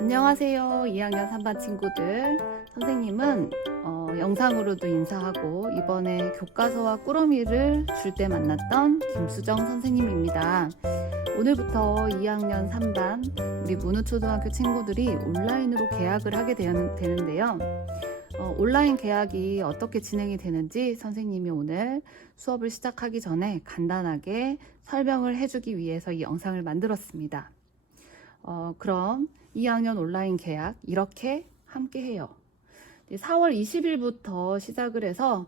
안녕하세요. 2학년 3반 친구들. 선생님은 영상으로도 인사하고 이번에 교과서와 꾸러미를 줄 때 만났던 김수정 선생님입니다. 오늘부터 2학년 3반 우리 문우초등학교 친구들이 온라인으로 개학을 하게 되는데요. 온라인 개학이 어떻게 진행이 되는지 선생님이 오늘 수업을 시작하기 전에 간단하게 설명을 해주기 위해서 이 영상을 만들었습니다. 그럼 2학년 온라인 개학 이렇게 함께 해요. 4월 20일부터 시작을 해서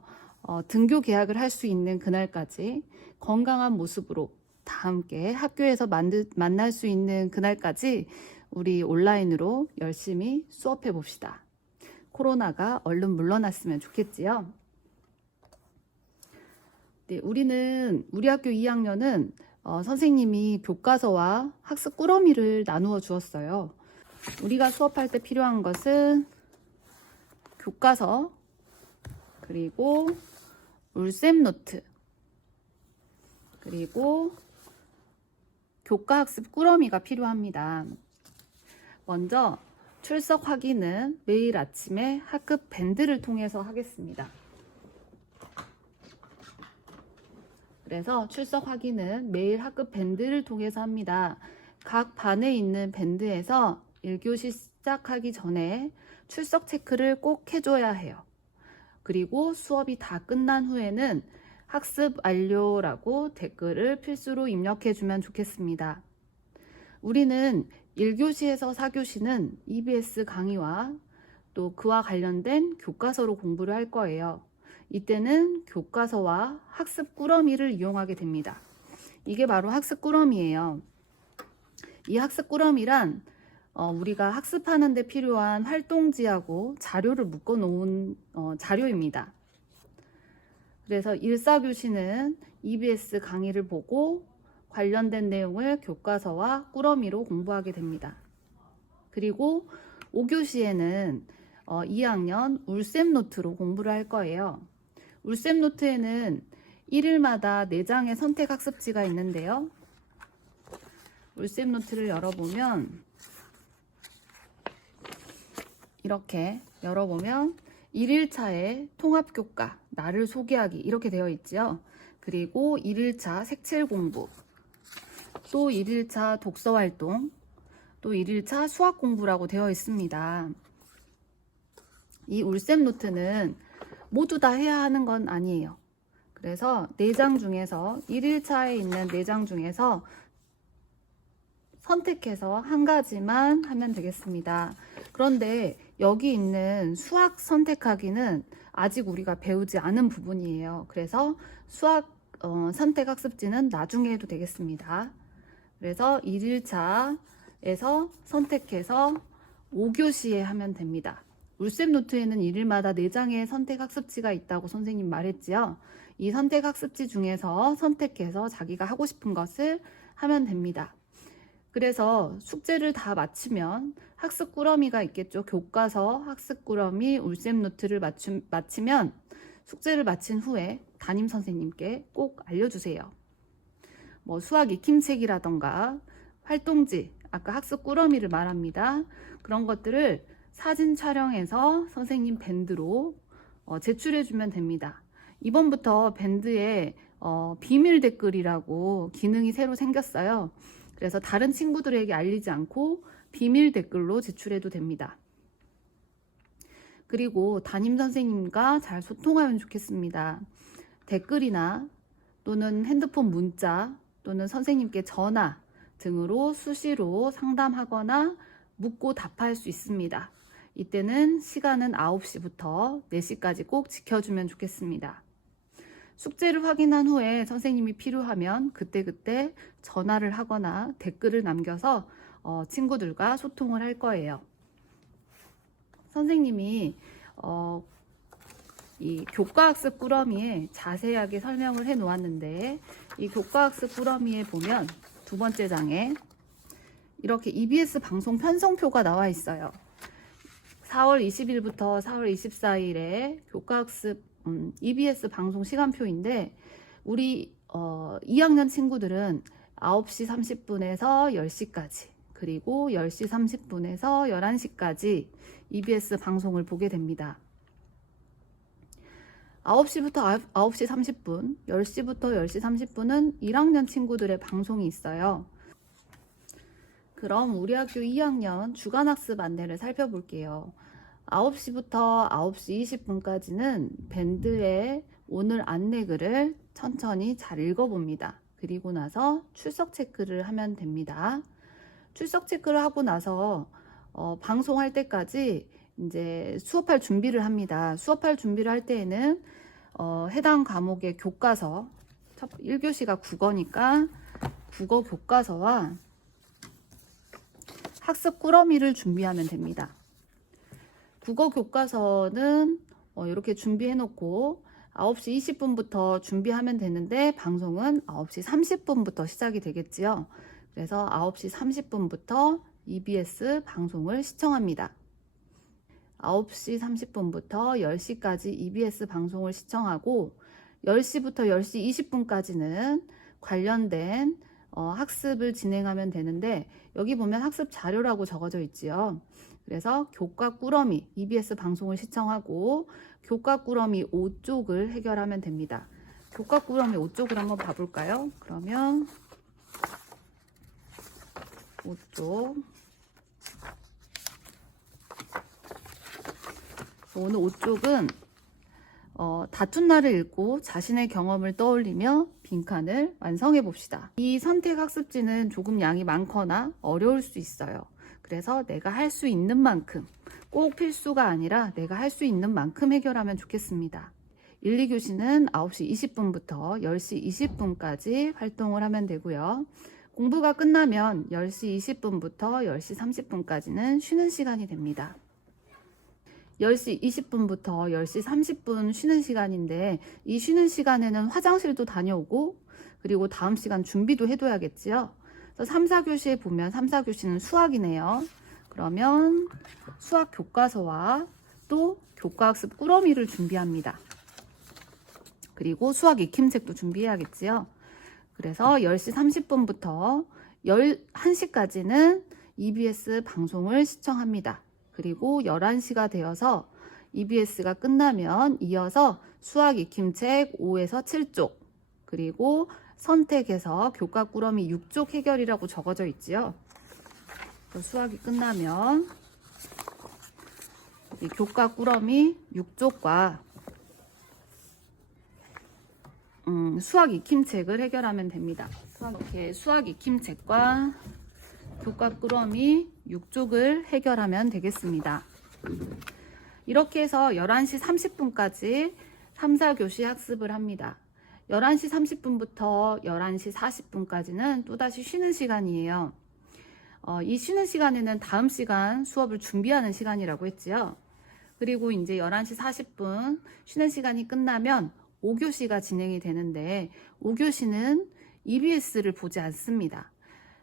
등교 개학을 할 수 있는 그날까지 건강한 모습으로 다 함께 학교에서 만날 수 있는 그날까지 우리 온라인으로 열심히 수업해 봅시다. 코로나가 얼른 물러났으면 좋겠지요. 네, 우리 학교 2학년은 선생님이 교과서와 학습 꾸러미를 나누어 주었어요. 우리가 수업할 때 필요한 것은 교과서, 그리고 울쌤 노트, 그리고 교과학습 꾸러미가 필요합니다. 먼저 출석 확인은 매일 아침에 학급 밴드를 통해서 하겠습니다. 그래서 출석 확인은 매일 학급 밴드를 통해서 합니다. 각 반에 있는 밴드에서 1교시 시작하기 전에 출석 체크를 꼭 해줘야 해요. 그리고 수업이 다 끝난 후에는 학습 완료라고 댓글을 필수로 입력해주면 좋겠습니다. 우리는 1교시에서 4교시는 EBS 강의와 또 그와 관련된 교과서로 공부를 할 거예요. 이때는 교과서와 학습 꾸러미를 이용하게 됩니다. 이게 바로 학습 꾸러미예요. 이 학습 꾸러미란 우리가 학습하는 데 필요한 활동지하고 자료를 묶어 놓은 자료입니다. 그래서 1, 4교시는 EBS 강의를 보고 관련된 내용을 교과서와 꾸러미로 공부하게 됩니다. 그리고 5교시에는 2학년 울쌤 노트로 공부를 할 거예요. 울쌤 노트에는 1일마다 4장의 선택 학습지가 있는데요. 울쌤 노트를 열어보면 이렇게 열어보면 1일차에 통합교과, 나를 소개하기 이렇게 되어 있죠. 그리고 1일차 색칠 공부, 또 1일차 독서활동, 또 1일차 수학 공부라고 되어 있습니다. 이 울쌤 노트는 모두 다 해야 하는 건 아니에요. 그래서 4장 중에서 1일차에 있는 4장 중에서 선택해서 한 가지만 하면 되겠습니다. 그런데 여기 있는 수학 선택하기는 아직 우리가 배우지 않은 부분이에요. 그래서 수학 선택 학습지는 나중에 해도 되겠습니다. 그래서 1일차에서 선택해서 5교시에 하면 됩니다. 울쌤 노트에는 1일마다 4장의 선택 학습지가 있다고 선생님 말했지요. 이 선택 학습지 중에서 선택해서 자기가 하고 싶은 것을 하면 됩니다. 그래서 숙제를 다 마치면 학습 꾸러미가 있겠죠. 교과서, 학습 꾸러미, 울쌤 노트를 마치면 숙제를 마친 후에 담임 선생님께 꼭 알려주세요. 수학 익힘책이라던가 활동지, 아까 학습 꾸러미를 말합니다. 그런 것들을 사진 촬영해서 선생님 밴드로 제출해주면 됩니다. 이번부터 밴드에 비밀 댓글이라고 기능이 새로 생겼어요. 그래서 다른 친구들에게 알리지 않고 비밀 댓글로 제출해도 됩니다. 그리고 담임 선생님과 잘 소통하면 좋겠습니다. 댓글이나 또는 핸드폰 문자 또는 선생님께 전화 등으로 수시로 상담하거나 묻고 답할 수 있습니다. 이때는 시간은 9시부터 4시까지 꼭 지켜주면 좋겠습니다. 숙제를 확인한 후에 선생님이 필요하면 그때그때 전화를 하거나 댓글을 남겨서 친구들과 소통을 할 거예요. 선생님이 이 교과학습 꾸러미에 자세하게 설명을 해 놓았는데 이 교과학습 꾸러미에 보면 두 번째 장에 이렇게 EBS 방송 편성표가 나와 있어요. 4월 20일부터 4월 24일에 교과학습 EBS 방송 시간표인데 우리 2학년 친구들은 9시 30분에서 10시까지 그리고 10시 30분에서 11시까지 EBS 방송을 보게 됩니다. 9시부터 9시 30분, 10시부터 10시 30분은 1학년 친구들의 방송이 있어요. 그럼 우리 학교 2학년 주간학습 안내를 살펴볼게요. 9시부터 9시 20분까지는 밴드의 오늘 안내글을 천천히 잘 읽어봅니다. 그리고 나서 출석 체크를 하면 됩니다. 출석 체크를 하고 나서 방송할 때까지 이제 수업할 준비를 합니다. 수업할 준비를 할 때에는 해당 과목의 교과서, 1교시가 국어니까 국어 교과서와 학습 꾸러미를 준비하면 됩니다. 국어 교과서는 이렇게 준비해 놓고 9시 20분부터 준비하면 되는데 방송은 9시 30분부터 시작이 되겠지요. 그래서 9시 30분부터 EBS 방송을 시청합니다. 9시 30분부터 10시까지 EBS 방송을 시청하고 10시부터 10시 20분까지는 관련된 학습을 진행하면 되는데 여기 보면 학습 자료라고 적어져 있지요. 그래서 교과 꾸러미 EBS 방송을 시청하고 교과 꾸러미 5쪽을 해결하면 됩니다. 교과 꾸러미 5쪽을 한번 봐볼까요? 그러면 5쪽 오늘 5쪽은 다툰 날을 읽고 자신의 경험을 떠올리며 빈칸을 완성해 봅시다. 이 선택 학습지는 조금 양이 많거나 어려울 수 있어요. 그래서 내가 할 수 있는 만큼, 꼭 필수가 아니라 내가 할 수 있는 만큼 해결하면 좋겠습니다. 1, 2교시는 9시 20분부터 10시 20분까지 활동을 하면 되고요. 공부가 끝나면 10시 20분부터 10시 30분까지는 쉬는 시간이 됩니다. 10시 20분부터 10시 30분 쉬는 시간인데 이 쉬는 시간에는 화장실도 다녀오고 그리고 다음 시간 준비도 해둬야겠지요. 그래서 3, 4교시에 보면 3, 4교시는 수학이네요. 그러면 수학 교과서와 또 교과학습 꾸러미를 준비합니다. 그리고 수학 익힘책도 준비해야겠지요. 그래서 10시 30분부터 11시까지는 EBS 방송을 시청합니다. 그리고 11시가 되어서 EBS가 끝나면 이어서 수학 익힘책 5에서 7쪽 그리고 선택해서 교과 꾸러미 6쪽 해결이라고 적어져 있지요. 수학이 끝나면 이 교과 꾸러미 6쪽과 수학 익힘책을 해결하면 됩니다. 이렇게 수학 익힘책과 교과 꾸러미 6쪽을 해결하면 되겠습니다. 이렇게 해서 11시 30분까지 3, 4교시 학습을 합니다. 11시 30분부터 11시 40분까지는 또다시 쉬는 시간이에요. 이 쉬는 시간에는 다음 시간 수업을 준비하는 시간이라고 했지요. 그리고 이제 11시 40분 쉬는 시간이 끝나면 5교시가 진행이 되는데 5교시는 EBS를 보지 않습니다.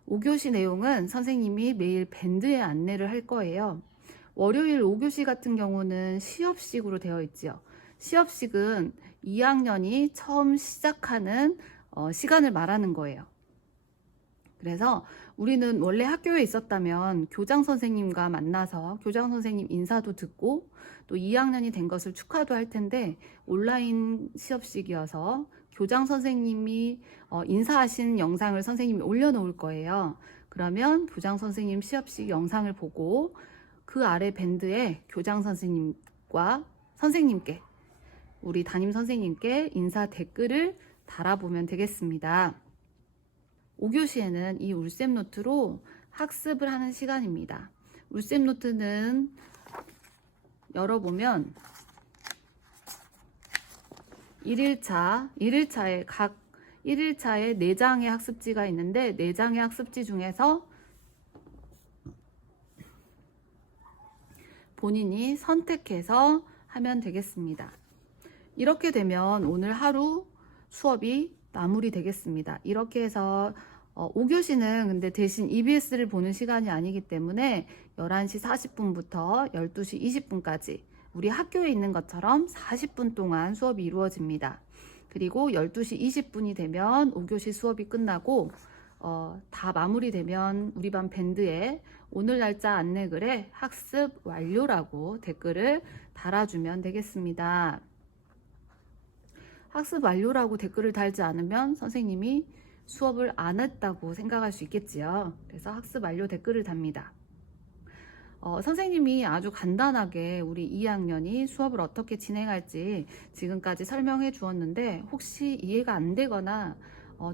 5교시 내용은 선생님이 매일 밴드에 안내를 할 거예요. 월요일 5교시 같은 경우는 시업식으로 되어 있죠. 시업식은 2학년이 처음 시작하는 시간을 말하는 거예요. 그래서 우리는 원래 학교에 있었다면 교장 선생님과 만나서 교장 선생님 인사도 듣고 또 2학년이 된 것을 축하도 할 텐데 온라인 시업식이어서 교장 선생님이 인사하신 영상을 선생님이 올려놓을 거예요. 그러면 교장 선생님 시업식 영상을 보고 그 아래 밴드에 교장 선생님과 선생님께 우리 담임 선생님께 인사 댓글을 달아보면 되겠습니다. 5교시에는 이 울쌤 노트로 학습을 하는 시간입니다. 울쌤 노트는 열어보면 1일차에 각 1일차에 4장의 학습지가 있는데 4장의 학습지 중에서 본인이 선택해서 하면 되겠습니다. 이렇게 되면 오늘 하루 수업이 마무리 되겠습니다. 이렇게 해서 5교시는 근데 대신 EBS를 보는 시간이 아니기 때문에 11시 40분부터 12시 20분까지 우리 학교에 있는 것처럼 40분 동안 수업이 이루어집니다. 그리고 12시 20분이 되면 5교시 수업이 끝나고 다 마무리되면 우리 반 밴드에 오늘 날짜 안내글에 학습 완료라고 댓글을 달아주면 되겠습니다. 학습 완료라고 댓글을 달지 않으면 선생님이 수업을 안 했다고 생각할 수 있겠지요. 그래서 학습 완료 댓글을 답니다. 선생님이 아주 간단하게 우리 2학년이 수업을 어떻게 진행할지 지금까지 설명해 주었는데 혹시 이해가 안 되거나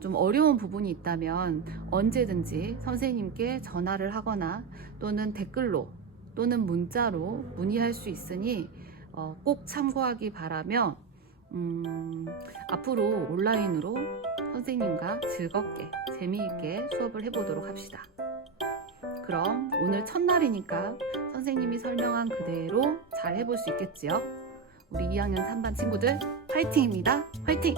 좀 어려운 부분이 있다면 언제든지 선생님께 전화를 하거나 또는 댓글로 또는 문자로 문의할 수 있으니 꼭 참고하기 바라며 앞으로 온라인으로 선생님과 즐겁게 재미있게 수업을 해보도록 합시다. 그럼 오늘 첫날이니까 선생님이 설명한 그대로 잘 해볼 수 있겠지요? 우리 2학년 3반 친구들 화이팅입니다. 화이팅!